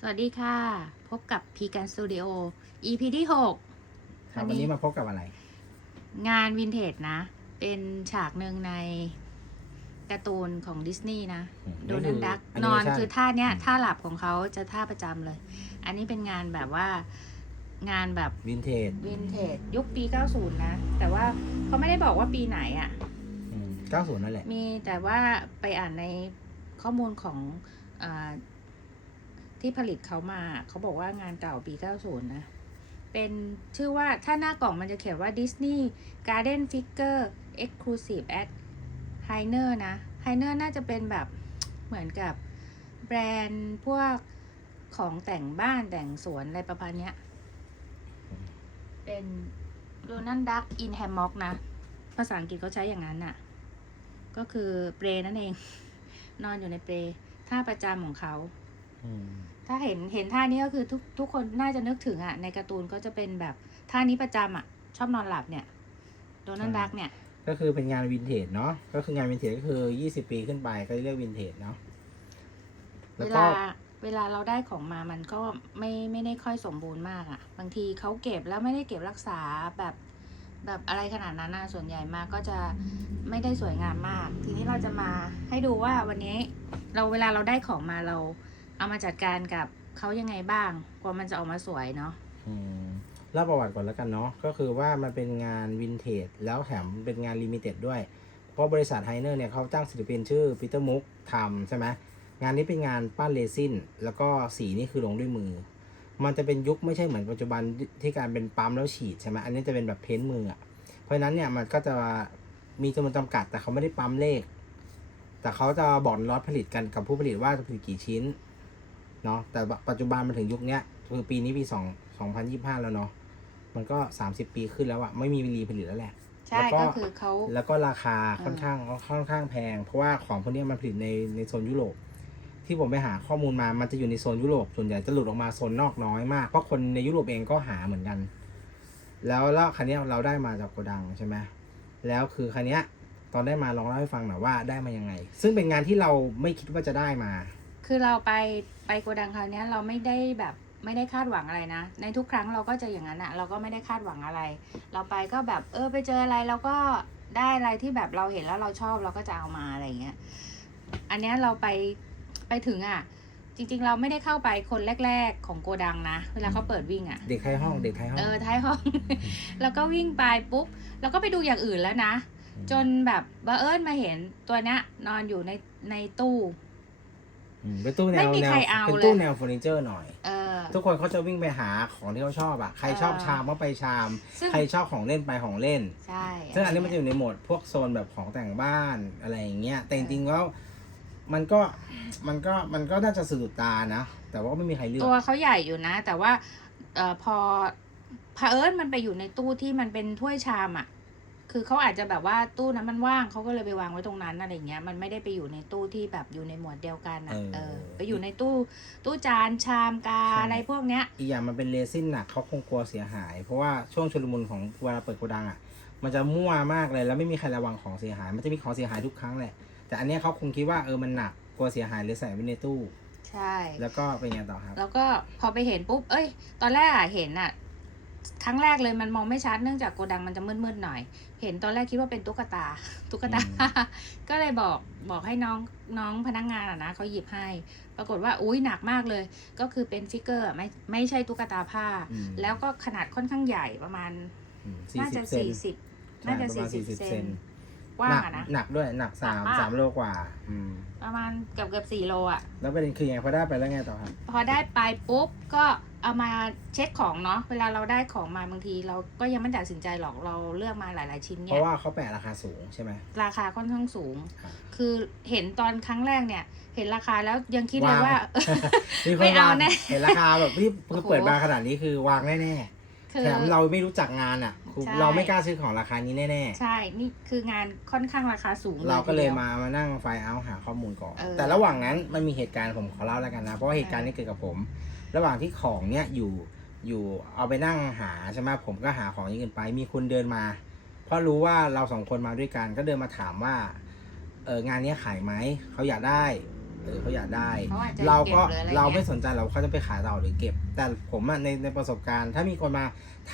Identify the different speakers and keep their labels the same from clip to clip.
Speaker 1: สวัสดีค่ะ พบกับพีการสตูดิโอ EP ที่6
Speaker 2: ครับวันนี้มาพบกับอะไร
Speaker 1: งานวินเทจนะ เป็นฉากหนึ่งในการ์ตูนของดิสนีย์นะ
Speaker 2: อืม
Speaker 1: โดนัลด์ดัก
Speaker 2: อัน
Speaker 1: น
Speaker 2: นี้
Speaker 1: อน
Speaker 2: ไม่ใช่
Speaker 1: คือท่าเนี้ย
Speaker 2: อืม
Speaker 1: ท่าหลับของเขาจะท่าประจำเลย อันนี้เป็นงานแบบว่างานแบบ
Speaker 2: วินเทจ
Speaker 1: วินเทจยุคปี 90 นะ แต่ว่าเขาไม่ได้บอกว่าปีไหนอะ่ะ
Speaker 2: อืม90 นั่นแหละ
Speaker 1: มีแต่ว่าไปอ่านในข้อมูลของอา ที่ผลิตเขามาเขาบอกว่างานเก่าปี 90 นะ เป็นชื่อว่าถ้าหน้ากล่องมันจะเขียนว่า Disney Garden Figure Exclusive at h i n e r นะ h i n e r น่าจะเป็นแบบเหมือนกับแบรนด์พวกของแต่งบ้านแต่งสวนอะไรประมาณเนี้ย เป็นโ o นันดักอินแฮมม็อกนะ ภาษาอังกฤษเขาใช้อย่างนั้นน่ะ ก็คือเปรนั่นเอง นอนอยู่ในเปรท่าประจำของเขา ถ้าเห็นเห็นท่านี้ก็คือทุกทุกคนน่าจะนึกถึงอะ ในการ์ตูนก็จะเป็นแบบท่านี้ประจำอะ ชอบนอนหลับเนี่ยโดนัลดักเนี่ย
Speaker 2: ก็คือเป็นงานวินเทจเนาะก็คืองานวินเทจก็คือ20ปีขึ้นไปก็เรียกวินเทจเนาะ
Speaker 1: เว
Speaker 2: แล้วก็
Speaker 1: ลาเวลาเราได้ของมามันก็ไม่ไม่ได้ค่อยสมบูรณ์มากอะ บางทีเขาเก็บแล้วไม่ได้เก็บรักษาแบบแบบอะไรขนาดนั้นนะส่วนใหญ่มากก็จะไม่ได้สวยงามมาก ทีนี้เราจะมาให้ดูว่าวันนี้เราเวลาเราได้ของมาเรา เอามาจัดการกับเขายังไงบ้างกว่ามันจะออกมาสวยเนาะ
Speaker 2: อืมเล่าประวัติก่อนแล้วกันเนาะก็คือว่ามันเป็นงานวินเทจแล้วแถมเป็นงานลิมิเต็ดด้วย เพราะบริษัทไฮเนอร์เนี่ยเขาจ้างศิลปินชื่อปีเตอร์มุกทำใช่ไหมงานนี้เป็นงานปั้นเรซินแล้วก็สีนี่คือลงด้วยมือ มันจะเป็นยุคไม่ใช่เหมือนปัจจุบันที่การเป็นปั๊มแล้วฉีดใช่ไหมอันนี้จะเป็นแบบเพ้นท์มืออะเพราะฉะนั้นเนี่ยมันก็จะมีจำนวนจำกัดแต่เขาไม่ได้ปั๊มเลข แต่เขาจะบอกล็อตผลิตกันกับผู้ผลิตว่าจะผลิตกี่ชิ้น เนาะแต่ปัจจุบันมาถึงยุคเนี้ยคือปีนี้ปีสองสองพันยี่ห้าแล้วเนาะมันก็สามสิบปีขึ้นแล้วอะไม่มีรีผลิตแล้วแหละ
Speaker 1: ใช่
Speaker 2: แล้วก็
Speaker 1: ก็คือเขา
Speaker 2: แล้วก็ราคา
Speaker 1: อ่า
Speaker 2: ค่อนข้างค่อนข้างแพง เพราะว่าของพวกเนี้ยมันผลิตในในโซนยุโรปที่ผมไปหาข้อมูลมามันจะอยู่ในโซนยุโรปส่วนใหญ่จะหลุดออกมาโซนนอกน้อยมากเพราะคนในยุโรปเองก็หาเหมือนกัน แล้วแล้วคันนี้ยเราได้มาจากโกดังใช่ไหมแล้วคือคันนี้ยตอนได้มาลองเล่าให้ฟังหน่อยว่าได้มายังไง ซึ่งเป็นงานที่เราไม่คิดว่าจะได้มา
Speaker 1: คือเราไปไปโกดังคราวเนี้ยเราไม่ได้แบบไม่ได้คาดหวังอะไรนะ ในทุกครั้งเราก็จะอย่างนั้นอะเราก็ไม่ได้คาดหวังอะไร เราไปก็แบบเออไปเจออะไรเราก็ได้อะไรที่แบบเราเห็นแล้วเราชอบเราก็จะเอามาอะไรอย่างเงี้ย อันเนี้ยเราไปไปถึงอะจริงๆ เราไม่ได้เข้าไปคนแรก ๆ ของโกดังนะ เวลาเขาเปิดวิ่งอะ
Speaker 2: เด็กไทยห้องเด็กไทยห้อง
Speaker 1: เออท้ายห้อง แล้วก็วิ่งไปปุ๊บ แล้วก็ไปดูอย่างอื่นแล้วนะ จนแบบบังเอิญมาเห็นตัวเนี้ยนอนอยู่ในในตู้
Speaker 2: อืมเป็นตู้แน
Speaker 1: ไม่
Speaker 2: ว
Speaker 1: มี
Speaker 2: แนว
Speaker 1: ใครเอา
Speaker 2: เป็น
Speaker 1: เลย
Speaker 2: ตู้แนวเฟอร์นิเจอร์หน่อย
Speaker 1: เออ
Speaker 2: ทุกคนเขาจะวิ่งไปหาของที่เขาชอบอะใครชอบ
Speaker 1: เออ
Speaker 2: ชามก็ไปชาม
Speaker 1: ซึ่ง
Speaker 2: ใครชอบของเล่นไปของเล่น
Speaker 1: ใช่
Speaker 2: ซึ่งอันนี้มันจะอยู่ในโหมดพวกโซนแบบของแต่งบ้านอะไรอย่างเงี้ย แต่จริงๆแล้วมันก็มันก็มันก็น่าจะสะดุดตานะ แต่ว่าไม่มีใครเลือก
Speaker 1: ตัวเขาใหญ่อยู่นะ แต่ว่าเออพอเผอิญมันไปอยู่ในตู้ที่มันเป็นถ้วยชามอะ คือเขาอาจจะแบบว่าตู้นั้นมันว่างเขาก็เลยไปวางไว้ตรงนั้นอะไรเงี้ยมันไม่ได้ไปอยู่ในตู้ที่แบบอยู่ในหมวดเดียวกันอะ
Speaker 2: เออ
Speaker 1: เออ ไปอยู่ในตู้ตู้จานชามกา
Speaker 2: ใช่
Speaker 1: อะไรพวกเนี้ย
Speaker 2: อีกอย่างมันเป็นเรซินหนักเขาคงกลัวเสียหาย เพราะว่าช่วงชุลมุนของเวลาเปิดโกดังอะ มันจะมั่วมากเลย แล้วไม่มีใครระวังของเสียหาย มันจะมีของเสียหายทุกครั้งแหละ แต่อันเนี้ยเขาคงคิดว่าเออมันหนักกลัวเสียหายเลยใส่ไว้ในตู้
Speaker 1: ใช่
Speaker 2: แล้วก็เป็นไงต่อครับ
Speaker 1: แล้วก็พอไปเห็นปุ๊บ เอ้ย ตอนแรกอะเห็นอะ ครั้งแรกเลยมันมองไม่ชัดเนื่องจากโกดังมันจะมืดๆหน่อย เห็นตอนแรกคิดว่าเป็นตุ๊กตา ตุ๊กตา
Speaker 2: อื
Speaker 1: ก็เลยบอกบอกให้น้องน้องพนักงานอะนะเขาหยิบให้ ปรากฏว่าอุ้ยหนักมากเลย ก็คือเป็นฟิกเกอร์อะไม่ไม่ใช่ตุ๊กตาผ้า
Speaker 2: อืม
Speaker 1: แล้วก็ขนาดค่อนข้างใหญ่ประมาณ
Speaker 2: อืม
Speaker 1: น่าจะ
Speaker 2: 40เซน
Speaker 1: สี่สิบ
Speaker 2: ใช่
Speaker 1: น่าจะ
Speaker 2: ประ
Speaker 1: สี่
Speaker 2: มาณ
Speaker 1: สิบ
Speaker 2: 40
Speaker 1: เซ
Speaker 2: เซ
Speaker 1: น
Speaker 2: น
Speaker 1: กว้าง
Speaker 2: หนั
Speaker 1: อะนะ
Speaker 2: หนักด้วยหนักสาม
Speaker 1: หนักมาก
Speaker 2: สามโลกว่า อืม
Speaker 1: ประมาณเกือบเกือบสี่โลอะ
Speaker 2: แล้วประเด็นคือไงพอได้ไปแล้วไงต่อครับ
Speaker 1: พอได้ไปปุ๊บก็ เอามาเช็คของเนาะเวลาเราได้ของมาบางที เราก็ยังไม่ตัดสินใจหรอกเราเลือกมาหลาย ๆ ชิ้น
Speaker 2: เพ
Speaker 1: เนี่ย
Speaker 2: ราะว่าเขาแปะราคาสูงใช่ไหม
Speaker 1: ราคาค่อนข้างสูง
Speaker 2: ครับ
Speaker 1: คือเห็นตอนครั้งแรกเนี่ย เห็นราคาแล้วยังคิดเลยว่า
Speaker 2: มีค
Speaker 1: ไม่
Speaker 2: น
Speaker 1: เอา
Speaker 2: วาง
Speaker 1: แน่
Speaker 2: เห็นราคาแบบพี่
Speaker 1: โอ้
Speaker 2: คือ
Speaker 1: โห
Speaker 2: เปิดมาขนาดนี้คือวางแน่
Speaker 1: คื
Speaker 2: ๆ
Speaker 1: อ
Speaker 2: แถมเราไม่รู้จักงานอะคือ
Speaker 1: ใช่
Speaker 2: เราไม่กล้าซื้อของราคานี้แน่
Speaker 1: ใช่นี่คืองานค่อนข้างราคาสูง
Speaker 2: ๆ เราก็เลย
Speaker 1: ทีดีว
Speaker 2: มามานั่งไฟล์เอาหาข้อมูลก่อน
Speaker 1: เออ
Speaker 2: แต่ระหว่างนั้นมันมีเหตุการณ์ผมขอเล่าแล้วกันนะ เพราะว่าเหตุการณ์
Speaker 1: เออ
Speaker 2: นี้เกิดกับผม ระหว่างที่ของเนี้ยอยู่อยู่เอาไปนั่งหาใช่ไหมผมก็หาของอย่างอื่นไปมีคนเดินมา เพราะรู้ว่าเราสองคนมาด้วยกันก็เดินมาถามว่าเอองานเนี้ยขายไหมเขาอยากได้เออเขาอยากได้
Speaker 1: เขาอาจจะ
Speaker 2: เราก็
Speaker 1: เก็บหรืออะไร
Speaker 2: เราไม่
Speaker 1: เงี้ย
Speaker 2: สนใจเราเขาจะไปขายเราหรือเก็บ แต่ผมอะในในประสบการณ์ ถ้ามีคนมา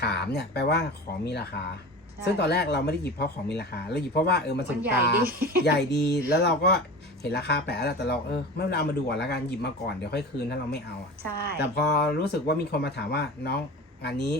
Speaker 2: ถามเนี่ยแปลว่าของมีราคา
Speaker 1: ใช่
Speaker 2: ซึ่งตอนแรกเราไม่ได้หยิบเพราะของมีราคาเราหยิบเพราะว่าเออมันส
Speaker 1: มัน
Speaker 2: น
Speaker 1: ใหญ่
Speaker 2: ตา
Speaker 1: ดี
Speaker 2: ใหญ่ดี แล้วเราก็เห็นราคาแปลกแล้วแต่เราเออไม่เป็นไรเอามาดูก่อนแล้วกันหยิบมาก่อนเดี๋ยวค่อยคืนถ้าเราไม่เอาอะ
Speaker 1: ใช่
Speaker 2: แต่พอรู้สึกว่ามีคนมาถามว่าน้องงานนี้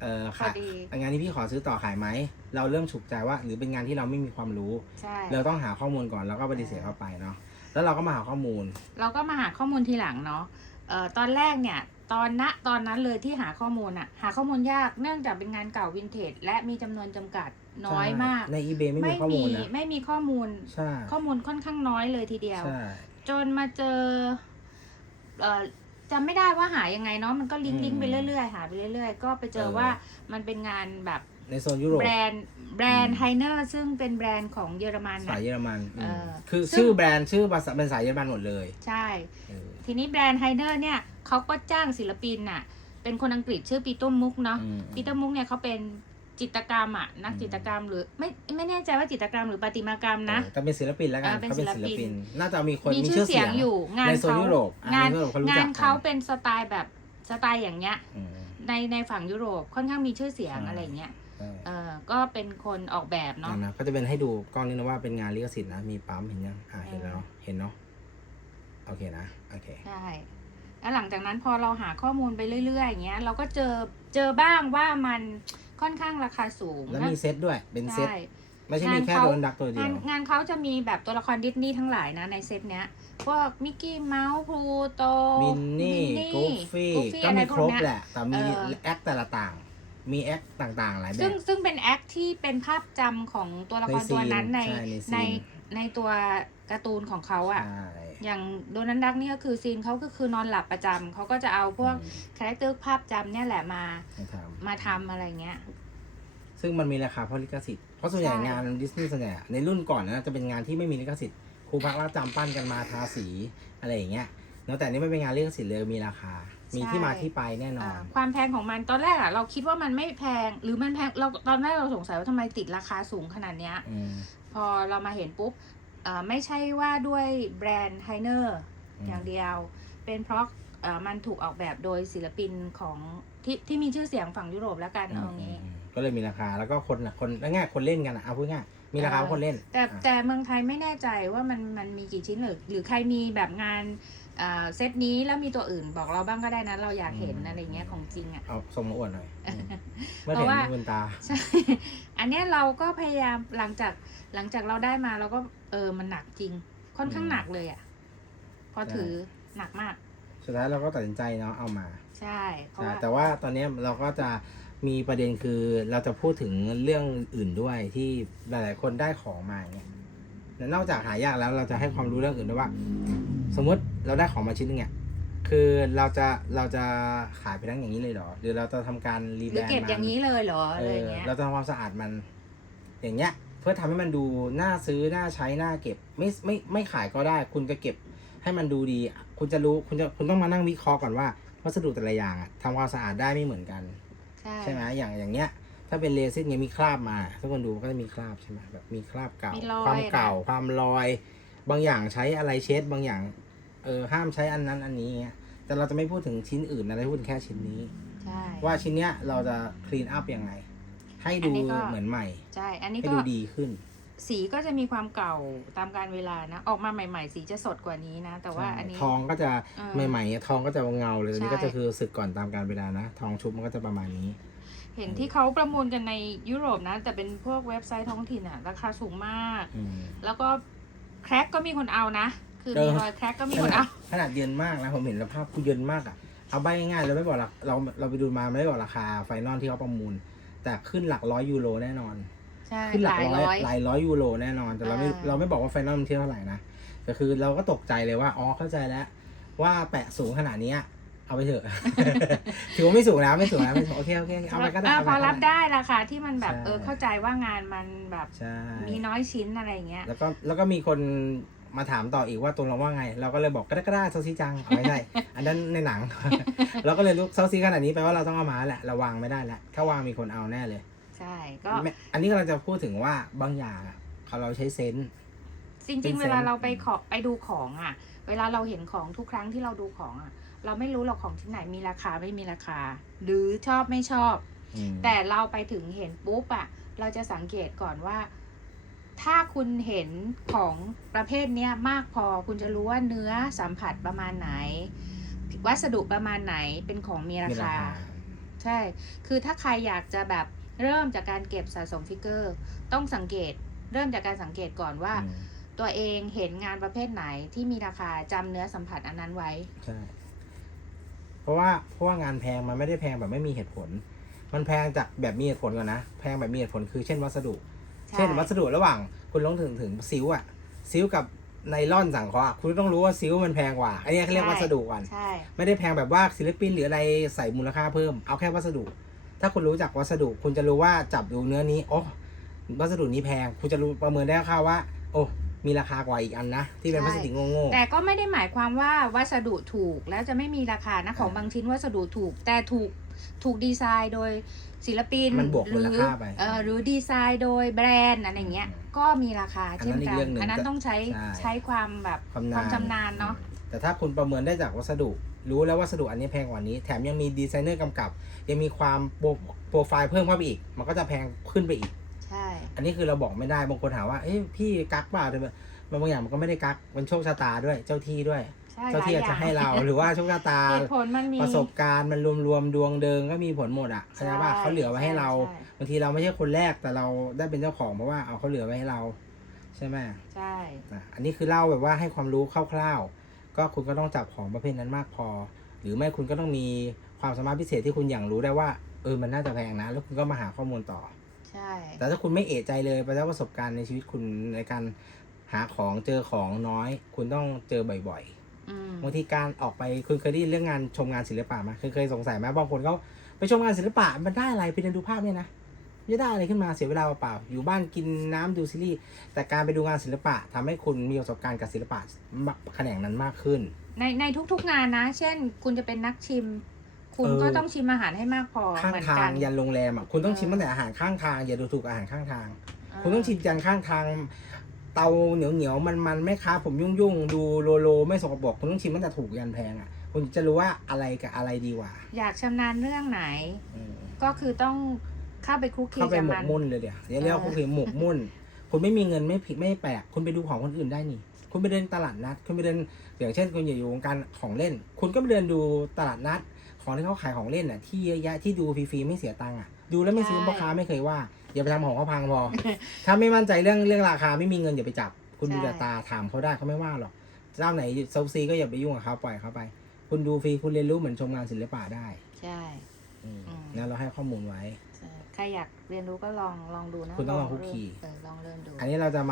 Speaker 2: เออ
Speaker 1: พอ
Speaker 2: ขาย
Speaker 1: ดี
Speaker 2: งานนี้พี่ขอซื้อต่อขายไหมเราเริ่มฉุกใจว่า หรือเป็นงานที่เราไม่มีความรู้
Speaker 1: ใช่
Speaker 2: เราต้องหาข้อมูลก่อนแล้วก็ปฏิเสธเข้าไปเนาะแล้วเราก็มาหาข้อมูล
Speaker 1: เราก็มาหาข้อมูลทีหลังเนาะเอ่อตอนแรกเนี่ย ตอนณตอนนั้นเลยที่หาข้อมูลอะหาข้อมูลยากเนื่องจากเป็นงานเก่าวินเทจและมีจำนวนจำกัดน้อยมาก
Speaker 2: ใน eBay ไม่มีข้อมูลนะ
Speaker 1: ไม่มีข้อมูล
Speaker 2: ใช่
Speaker 1: ข้อมูลค่อนข้างน้อยเลยทีเดียว
Speaker 2: ใช่
Speaker 1: จนมาเจอเอ่อจำไม่ได้ว่าหายังไงเนาะมันก็ลิงก์ลิงก์ไปเรื่อยๆ หาไปเรื่อยๆ ก็ไปเจอว่ามันเป็นงานแบบ
Speaker 2: ในโซนยุโรป
Speaker 1: แบรนด์แบรนด์ไฮเนอร์ซึ่งเป็นแบรนด์ของเยอรมัน
Speaker 2: สา
Speaker 1: น่ะ
Speaker 2: ยเยอรมัน
Speaker 1: เออ
Speaker 2: มคือ
Speaker 1: ซึ่ง
Speaker 2: ชื่อแบรนด์ชื่อภาษาเป็นสายเยอรมันหมดเลย
Speaker 1: ใช่
Speaker 2: เออ
Speaker 1: ทีนี้แบรนด์ไฮเนอร์เนี่ย เขาก็จ้างศิลปินน่ะ เป็นคนอังกฤษชื่อปีเตอร์มุกเนาะ
Speaker 2: อืม
Speaker 1: ปีเตอร์มุกเนี่ยเขาเป็นจิตรกรรมอะนัก
Speaker 2: อืม
Speaker 1: จิตรกรรมหรือไม่ไม่แน่ใจว่าจิตรกรรมหรือประติมากรรมนะ
Speaker 2: เออแต่เป็นศิลปินแล้วกัน
Speaker 1: เออเป็น
Speaker 2: เขาเป็น
Speaker 1: ศิ
Speaker 2: ศิ
Speaker 1: ล
Speaker 2: ล
Speaker 1: ปิ
Speaker 2: ปิ
Speaker 1: น
Speaker 2: น น่าจะมีคน
Speaker 1: มี
Speaker 2: มี
Speaker 1: ชื่
Speaker 2: ชื่
Speaker 1: อ
Speaker 2: อ
Speaker 1: เสี
Speaker 2: เสี
Speaker 1: ย
Speaker 2: ย
Speaker 1: ง
Speaker 2: ง
Speaker 1: อยู่งาน
Speaker 2: ในโซน
Speaker 1: เขา
Speaker 2: ยุโรปอะ
Speaker 1: งาน
Speaker 2: ในโซนยุโรปเขารู้
Speaker 1: งา
Speaker 2: จั
Speaker 1: น
Speaker 2: ก
Speaker 1: เขา
Speaker 2: กัน
Speaker 1: เป็นสไตล์แบบสไตล์อย่างเงี้ย
Speaker 2: อืม
Speaker 1: ในในฝั่งยุโรปค่อนข้างมีชื่อเสียง
Speaker 2: ใช่
Speaker 1: อะไรเงี้ย
Speaker 2: ใช่
Speaker 1: เออก็เป็นคนออกแบบเนาะ
Speaker 2: นั่นนะก็จะเป็นให้ดูกล้องนี้นะว่าเป็นงานลิขสิทธิ์นะ มีปั๊มเห็นยัง อ่าเห็นแล้วเนอะเห็นเนาะ โอเคนะ โอเค
Speaker 1: ใช่ แล้วหลังจากนั้นพอเราหาข้อมูลไปเรื่อยๆอย่างเงี้ยเราก็เจอเจอบ้างว่ามันค่อนข้างราคาสูง
Speaker 2: แล้วมีเซตด้วย เป็นเซต
Speaker 1: ใช่
Speaker 2: ไม่ใช่มีแค่
Speaker 1: งานเขา
Speaker 2: โดนดักตัวเดี
Speaker 1: งายน
Speaker 2: ว
Speaker 1: งานเขาจะมีแบบตัวละครดิสนีย์ทั้งหลายนะในเซตเนี้ย พวกมิกกี้เมาส์พลูโต
Speaker 2: มินนี่กูฟี่ ก็มีครบแหละ แต่มีแอคแต่ละต่าง มีแอคต่างๆ หลายแบ
Speaker 1: ซึ่ง
Speaker 2: บ
Speaker 1: ซึ่งเป็นแอคที่เป็นภาพจำของตัวละคร
Speaker 2: ในซีน
Speaker 1: ตัวนั้นใน
Speaker 2: ใช่ในซีน
Speaker 1: ในในตัวการ์ตูนของเขาอะ
Speaker 2: ใช่
Speaker 1: อ ย่างโดนันดักนี่ก็คือซีนเขาก็คือนอนหลับประจำเขาก็จะเอาพวก
Speaker 2: อืม
Speaker 1: คาแรคเตอร์ภาพจำเนี่ยแหละมา
Speaker 2: ไม่ทำ
Speaker 1: มาทำอะไรเงี้ย
Speaker 2: ซึ่งมันมีราคาเพราะลิขสิทธิ์เพราะส่วนใหญ่
Speaker 1: ใช่
Speaker 2: งานดิสนีย์ส่วนใหญ่อะในรุ่นก่อนนะจะเป็นงานที่ไม่มีลิขสิทธิ์ครูพักรักจำปั้นกันมาทาสีอะไรอย่างเงี้ยเนอะแต่อันนี่ไม่เป็นงานลิขสิทธิ์เลยมีราคา มีที่มาที่ไปแน่นอน
Speaker 1: อ่าความแพงของมันตอนแรกอะเราคิดว่ามันไม่แพงหรือมันแพงเราตอนแรกเราสงสัยว่าทำไมติดราคาสูงขนาดเนี้ย
Speaker 2: อืม
Speaker 1: พอเรามาเห็นปุ๊บเอ่อ ไม่ใช่ว่าด้วยแบรนด์ไฮเนอร์
Speaker 2: อืม
Speaker 1: อย่างเดียว เป็นเพราะเอ่อมันถูกออกแบบโดยศิลปินของที่ที่มีชื่อเสียงฝั่งยุโรปแล้วกันเอางี้
Speaker 2: อืมก็เลยมีราคาแล้วก็คนน่ะคนง่ายๆคนเล่นกันอะเอาพูดง่ายมีราคาเพราะคนเล่น
Speaker 1: แต่
Speaker 2: อะ
Speaker 1: แต่เมืองไทยไม่แน่ใจว่ามันมันมีกี่ชิ้นหรือหรือใครมีแบบงาน เอ่อเซตนี้แล้วมีตัวอื่นบอกเราบ้างก็ได้นะ เราอยากเห็นอะไรเงี้ยของจริงอะ
Speaker 2: เอาส่งมาอวดหน่อยอืมเมื่อ
Speaker 1: เพ
Speaker 2: เห็
Speaker 1: ราะว่า
Speaker 2: นเงินตา
Speaker 1: ใช่อันเนี้ยเราก็พยายามหลังจากหลังจากเราได้มาเราก็เออมันหนักจริง ค่อนข้าง
Speaker 2: อืม
Speaker 1: หนักเลยอะพอถือหนักมาก
Speaker 2: สุดท้ายเราก็ตัดสินใจเนาะเอามา
Speaker 1: ใช่เพราะ
Speaker 2: ใช่
Speaker 1: ว่า
Speaker 2: แต่ว่าตอนเนี้ยเราก็จะมีประเด็นคือเราจะพูดถึงเรื่องอื่นด้วยที่หลาย ๆ คนได้ของมาอย่างเงี้ยแล้วนอกจากหายากแล้วเราจะให้ความรู้เรื่องอื่นด้วยว่า สมมุติเราได้ของมาชิ้นหนึงเนี่ยคือเราจะเราจะขายไปทั้งอย่างนี้เลยเหรอ หรือเราจะทำการรี
Speaker 1: ห
Speaker 2: แบ
Speaker 1: รือ
Speaker 2: รน
Speaker 1: เก็บ
Speaker 2: ด์
Speaker 1: อย่าง
Speaker 2: มัน
Speaker 1: นี้เลยเหรอ
Speaker 2: เอ
Speaker 1: อะไร
Speaker 2: อ
Speaker 1: เงี้ย
Speaker 2: เราจะทำความสะอาดมัน อย่างเงี้ย เพื่อทำให้มันดูน่าซื้อน่าใช้น่าเก็บ ไม่ไม่ไม่ขายก็ได้ คุณจะเก็บให้มันดูดี คุณจะรู้คุณจะคุณต้องมานั่งวิเคราะห์ก่อนว่าวัสดุแต่ละอย่างอะทำความสะอาดได้ไม่เหมือนกัน
Speaker 1: ใช่
Speaker 2: ใช่ไหมอย่างอย่างเงี้ย ถ้าเป็นเรซินเงี้ยมีคราบมา ทุกคนดูก็จะมีคราบใช่ไหมแบบมีคราบเก่า
Speaker 1: มีรอย
Speaker 2: ความเก่า
Speaker 1: นะ
Speaker 2: ความรอย บางอย่างใช้อะไรเช็ดบางอย่าง เออห้ามใช้อันนั้นอันนี้เงี้ยแต่เราจะไม่พูดถึงชิ้นอื่นนะเราจะพูดถึงแค่ชิ้นนี้
Speaker 1: ใช่
Speaker 2: ว่าชิ้นเนี้ยเราจะคลีนอัพยังไง ให้ดู
Speaker 1: อันนี้ก็
Speaker 2: เหมือนใหม่
Speaker 1: ใช่ อันนี้
Speaker 2: ให้
Speaker 1: ก็
Speaker 2: ดูดีขึ้น
Speaker 1: สีก็จะมีความเก่าตามการเวลานะ ออกมาใหม่ ๆ สีจะสดกว่านี้นะ แต่ว่าอันนี้
Speaker 2: ทองก็จะ
Speaker 1: เออ
Speaker 2: ใหม่ๆเนี่ยทองก็จะเงาเลยตอนนี้
Speaker 1: ใช่
Speaker 2: ก็จะคือสึกก่อนตามการเวลานะ ทองชุบมันก็จะประมาณนี้
Speaker 1: เห็นที่เขาประมูลกันในยุโรปนะ แต่เป็นพวกเว็บไซต์ท้องถิ่นอะราคาสูงมาก
Speaker 2: อืม
Speaker 1: แล้วก็แคร็กก็มีคนเอานะ คือ
Speaker 2: เอ
Speaker 1: มี
Speaker 2: อ
Speaker 1: รอยแคร็กก็มี
Speaker 2: ข
Speaker 1: คน
Speaker 2: นาด
Speaker 1: เอา
Speaker 2: ขนาดเย็นมากนะผมเห็นสภาพคือเย็นมากอะเอาใบง่ายๆเราไม่บอกราเราเราไปดูมาไม่ได้บอกราคาไฟนอลที่เขาประมูล แต่ขึ้นหลักร้อยยูโรแน่นอน
Speaker 1: ใช่
Speaker 2: ขึ้นห
Speaker 1: ห
Speaker 2: ลัก
Speaker 1: ลาย
Speaker 2: ร้อย
Speaker 1: ร้อย
Speaker 2: หลายร้อยยูโรแน่นอน แต่เราไม่
Speaker 1: อ่า
Speaker 2: เราไม่บอกว่าไฟนอลมันเที่ยวเท่าไหร่นะแต่คือเราก็ตกใจเลยว่าอ๋อเข้าใจแล้ว ว่าแปะสูงขนาดเนี้ยเอาไปเถอะ ถือว่าไม่สูงแล้วไม่สูงแล้วไม่สูงโอเคโอเคเอาไปก็ได้
Speaker 1: เออ
Speaker 2: เอา
Speaker 1: พ
Speaker 2: ไป
Speaker 1: อ
Speaker 2: ก็
Speaker 1: รับ
Speaker 2: ได้
Speaker 1: ได้ราคาที่มันแบบ
Speaker 2: ใช่
Speaker 1: เออเข้าใจว่างานมันแบบ
Speaker 2: ใช่
Speaker 1: มีน้อยชิ้นอะไรอย่างเงี้ย
Speaker 2: แล้วก็แล้วก็มีคน มาถามต่ออีกว่าตรงเราว่าไง เราก็เลยบอกก็ได้ก็ได้โซซิจังเอาไม่ได้อันนั้นในหนัง เราก็เลยรู้โซซิขนาดนี้แปลว่าเราต้องเอามาแหละเราวางไม่ได้แล้วถ้าวางมีคนเอาแน่เลย
Speaker 1: ใช่ก็
Speaker 2: ไม่อันนี้เราจะพูดถึงว่าบางอย่างอะเขาเราใช้เซนส์
Speaker 1: เจ
Speaker 2: เป็
Speaker 1: ริ
Speaker 2: น
Speaker 1: ง ๆ
Speaker 2: เซ
Speaker 1: เวน
Speaker 2: ส์
Speaker 1: ลาเราไปขอไปดูของอะ เวลาเราเห็นของทุกครั้งที่เราดูของอะ เราไม่รู้หรอกของที่ไหนมีราคาไม่มีราคา หรือชอบไม่ชอบ
Speaker 2: อืม
Speaker 1: แต่เราไปถึงเห็นปุ๊บอะเราจะสังเกตก่อนว่า ถ้าคุณเห็นของประเภทเนี้ยมากพอคุณจะรู้ว่าเนื้อสัมผัสประมาณไหน วัสดุประมาณไหนเป็นของมีรา
Speaker 2: มีรา
Speaker 1: คา
Speaker 2: คา
Speaker 1: ใช่ คือถ้าใครอยากจะแบบเริ่มจากการเก็บสะสมฟิกเกอร์ ต้องสังเกต เริ่มจากการสังเกตก่อนว่า
Speaker 2: อืม
Speaker 1: ตัวเองเห็นงานประเภทไหนที่มีราคาจำเนื้อสัมผัสอันนั้นไว้
Speaker 2: ใช่เพราะว่าเพราะว่างานแพงมันไม่ได้แพงแบบไม่มีเหตุผล มันแพงจากแบบมีเหตุผลก่อนนะ แพงแบบมีเหตุผลคือเช่นวัสดุ
Speaker 1: ใช่
Speaker 2: เช่นวัสดุระหว่าง คุณลงถึงถึงซิวอะซิวกับไนล่อนสังเคราะห์อะคุณต้องรู้ว่าซิวมันแพงกว่า อันนี้เขาเรียกวัสดุก่อน
Speaker 1: ใช่
Speaker 2: ไม่ได้แพงแบบว่าศิลปินหรืออะไรใส่มูลค่าเพิ่ม เอาแค่วัสดุ ถ้าคุณรู้จักวัสดุ คุณจะรู้ว่าจับดูเนื้อนี้โอ้วัสดุนี้แพง คุณจะรู้ประเมินได้คร่าวๆว่า โอ้มีราคากว่าอีกอันนะ ที่เป็นพลาสติกโง่ๆ
Speaker 1: แต่ก็ไม่ได้หมายความว่าวัสดุถูกแล้วจะไม่มีราคานะของ
Speaker 2: อ่า
Speaker 1: บางชิ้นวัสดุถูก แต่ถูกถูกดีไซน์โดย ศิลปิน
Speaker 2: มันบวก
Speaker 1: ห
Speaker 2: มูลค่าไป
Speaker 1: เออหรือดีไซน์โดยแบรนด์อะไรเงี้ย
Speaker 2: อืม
Speaker 1: ก็มีราคาเช่น
Speaker 2: อันนั้นอี
Speaker 1: กั
Speaker 2: กเรื่อนงหนึ่ง
Speaker 1: อันนั้น
Speaker 2: แต่
Speaker 1: ต้องใช้
Speaker 2: ใช่
Speaker 1: ใช้ความแบบ
Speaker 2: ความ
Speaker 1: ความ
Speaker 2: นาน
Speaker 1: ชำนาญเนาะ
Speaker 2: แต่ถ้าคุณประเมินได้จากวัสดุ รู้แล้ววัสดุอันนี้แพงกว่านี้ แถมยังมีดีไซเนอร์กำกับ ยังมีความโปรโปรไฟล์เพิ่มเข้าไปอีก มันก็จะแพงขึ้นไปอีก
Speaker 1: ใช่
Speaker 2: อันนี้คือเราบอกไม่ได้ บางคนถามว่า เอ้ยพี่กักเปล่าแต่บางอย่างมันก็ไม่ได้กัก มันโชคชะตาด้วย เจ้าที่ด้วย
Speaker 1: ใช่
Speaker 2: เจ้าที่อาจจะให้เราหรือว่าโชคชะตา
Speaker 1: เหตุผลมันมี
Speaker 2: ประสบการณ์มันรวมๆดวงเดิงก็มีผลหมดอะเข้าใจป่ะ
Speaker 1: ใช่
Speaker 2: เขาเหลือไว้ให้เรา
Speaker 1: ใช่
Speaker 2: บางทีเราไม่ใช่คนแรกแต่เราได้เป็นเจ้าของเพราะว่าเอาเขาเหลือไว้ให้เรา ใช่ไหม
Speaker 1: ใช่
Speaker 2: อะอันนี้คือเล่าแบบว่าให้ความรู้คร่าวๆ ก็คุณก็ต้องจับของประเภทนั้นมากพอ หรือไม่คุณก็ต้องมีความสามารถพิเศษที่คุณอย่างรู้ได้ว่าเออมันน่าจะแพงนะ แล้วคุณก็มาหาข้อมูลต่อ
Speaker 1: ใช่
Speaker 2: แต่ถ้าคุณไม่เอะใจเลยไปแล้วประสบการณ์ในชีวิตคุณในการหาของเจอของน้อย คุณต้องเจอบ่อยๆ
Speaker 1: อืม
Speaker 2: บางทีการออกไปคุณเคยได้ยินเรื่องงานชมงานศิลปะไหมเคยเคยสงสัยไหมบางคนเขาไปชมงานศิลปะมันได้อะไรไปเดินดูภาพเนี่ยนะไม่ได้อะไรขึ้นมาเสียเวลาเปล่าๆอยู่บ้านกินน้ำดูซีรีส์แต่การไปดูงานศิลปะทำให้คุณมีประสบการณ์กับศิลปะมากแขนงนั้นมากขึ้น
Speaker 1: ในในทุกๆงานนะ เช่น คุณจะเป็นนักชิม คุณ
Speaker 2: เออ
Speaker 1: ก็ต้องชิมอาหารให้มากพอ
Speaker 2: ข้าง
Speaker 1: เหมือน
Speaker 2: ทา
Speaker 1: กั
Speaker 2: ง
Speaker 1: น
Speaker 2: ยันโรงแรมอะคุณต้อง
Speaker 1: เออ
Speaker 2: ชิมตั้งแต่อาหารข้างทางอย่าดูถูกอาหารข้างทางาคุณต้องชิมยันข้างทาง เตาเหนียวเหนียวมันมันๆแม่ค้าผมยุ่งยุ่งๆดูโลโล ไม่สกปรกคุณต้องชิมตั้งแต่ถูกยันแพงอะ คุณจะรู้ว่าอะไรกับอะไรดีกว่า
Speaker 1: อยากชำนาญเรื่องไหน
Speaker 2: อืม
Speaker 1: ก็คือต้องเข้าไปคลุกคลี
Speaker 2: เข้าไป
Speaker 1: กับ
Speaker 2: หม
Speaker 1: มั
Speaker 2: ก
Speaker 1: น
Speaker 2: มุ่นเลยเดี๋ยวเดี๋ยวเรียกว่า
Speaker 1: เออ
Speaker 2: คุณคือหมกมุ่น คุณไม่มีเงินไม่ผิดไม่แปลกคุณไปดูของคนอื่นได้นี่ คุณไปเดินตลาดนัด คุณไปเดินอย่างเช่นคุณอยู่วงการของเล่น คุณก็ไปเดินดูตลาดนัด ของที่เขาขายของเล่นอะที่เยอะแยะที่ดูฟรีๆไม่เสียตังค์อะดูแล้วไม่ซื้อพ่อค้าไม่เคยว่า อย่าไปทำของเขาพังพอ ถ้าไม่มั่นใจเรื่องเรื่องราคาไม่มีเงินอย่าไปจับ คุณดูแต่ตาถามเขาได้เขาไม่ว่าหรอกเจ้าไหนเซลซีก็อย่าไปยุ่งกับเขาปล่อยเขาไป คุณดูฟรีคุณเรียนรู้เหมือนชมงานศิลปะได้
Speaker 1: ใช่
Speaker 2: อืม
Speaker 1: อืม
Speaker 2: นะเราให้ข้อมูลไว้
Speaker 1: ใช่ใครอยากเรียนรู้ก็ลองลองดูนะ
Speaker 2: คุณต้องลองคุก
Speaker 1: เริ่ม
Speaker 2: คี
Speaker 1: เออลองเริ่มดู
Speaker 2: อันนี้เราจะ